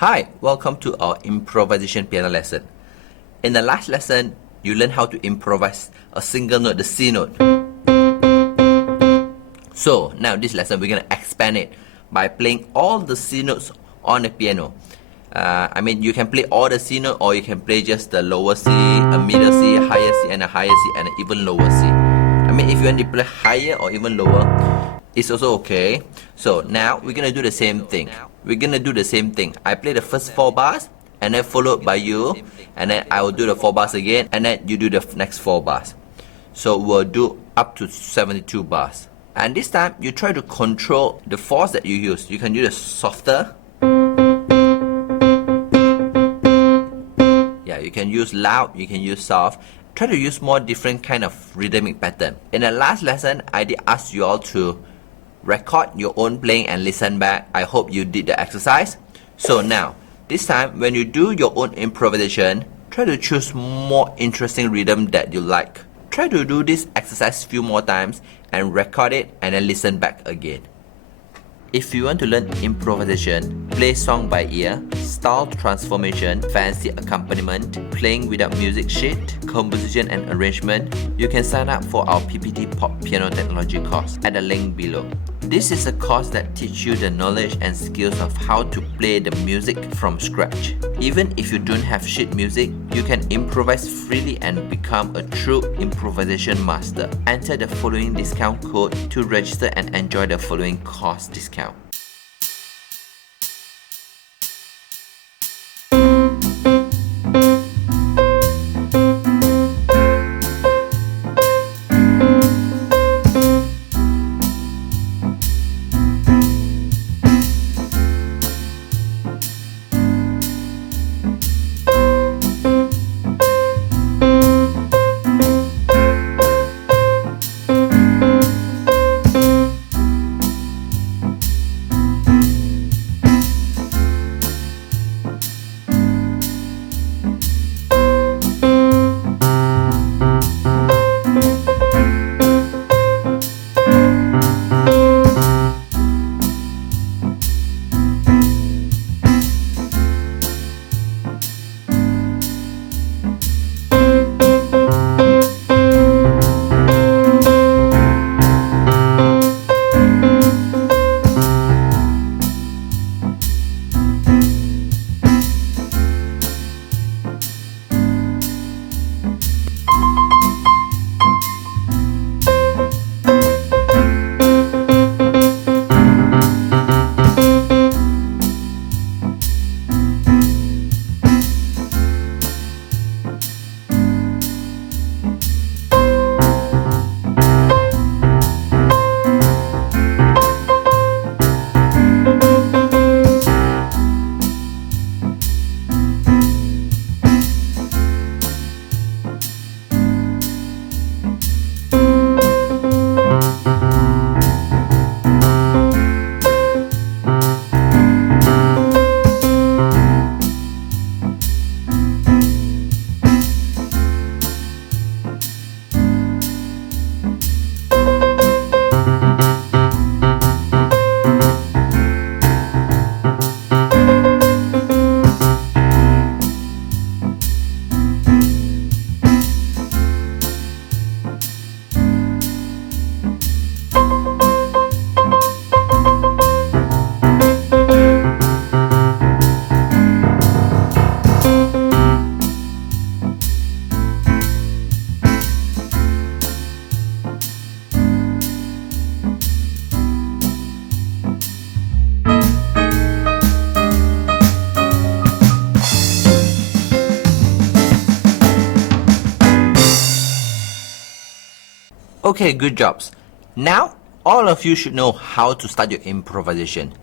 Hi, welcome to our improvisation piano lesson. In the last lesson, you learned how to improvise a single note, the C note. So now this lesson, we're going to expand it by playing all the C notes on the piano. You can play all the C note, or you can play just the lower C, a middle C, a higher C, and a higher C, and an even lower C. If you want to play higher or even lower, it's also okay. So now we're going to do the same thing. I play the first 4 bars, and then followed by you, and then I will do the 4 bars again, and then you do the next 4 bars. So we'll do up to 72 bars. And this time, you try to control the force that you use. You can do the softer. Yeah, you can use loud, you can use soft. Try to use more different kind of rhythmic pattern. In the last lesson, I did ask you all to record your own playing and listen back. I hope you did the exercise. So now, this time, when you do your own improvisation, try to choose more interesting rhythm that you like. Try to do this exercise few more times and record it and then listen back again. If you want to learn improvisation, play song by ear, style transformation, fancy accompaniment, playing without music sheet, composition and arrangement, you can sign up for our PPT Pop Piano Technology course at the link below. This is a course that teaches you the knowledge and skills of how to play the music from scratch. Even if you don't have sheet music, you can improvise freely and become a true improvisation master. Enter the following discount code to register and enjoy the following course discount. Okay, good jobs. Now, all of you should know how to start your improvisation.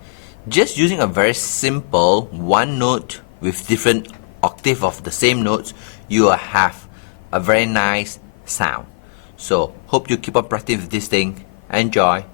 Just using a very simple one note with different octave of the same notes, you will have a very nice sound. So, hope you keep on practicing with this thing. Enjoy.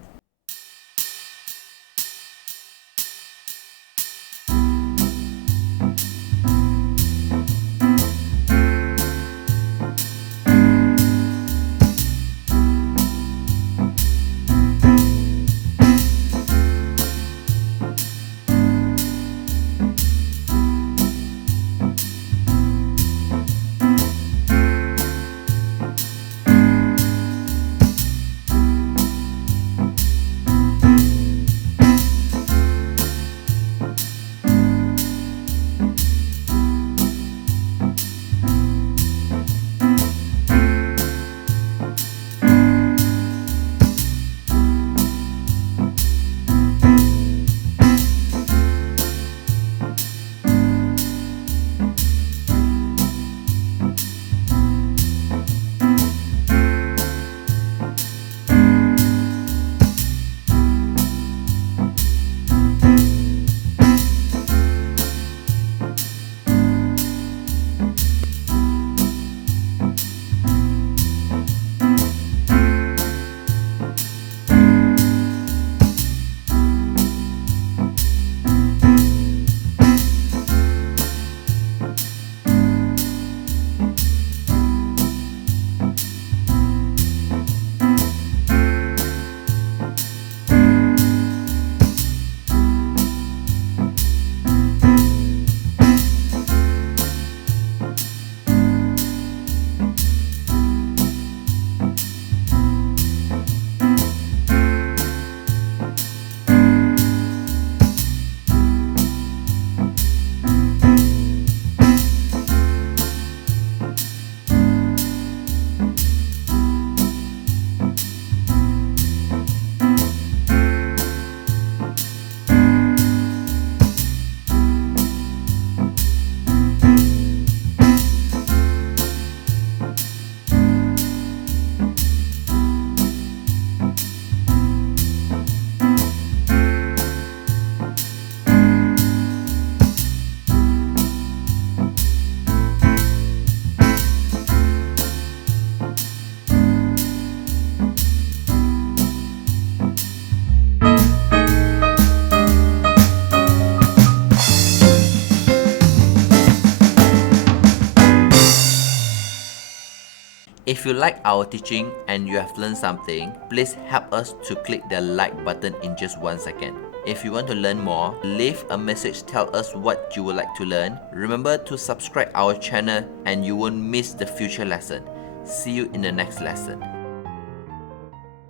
If you like our teaching and you have learned something, please help us to click the like button in just 1 second. If you want to learn more, leave a message, tell us what you would like to learn. Remember to subscribe our channel and you won't miss the future lesson. See you in the next lesson.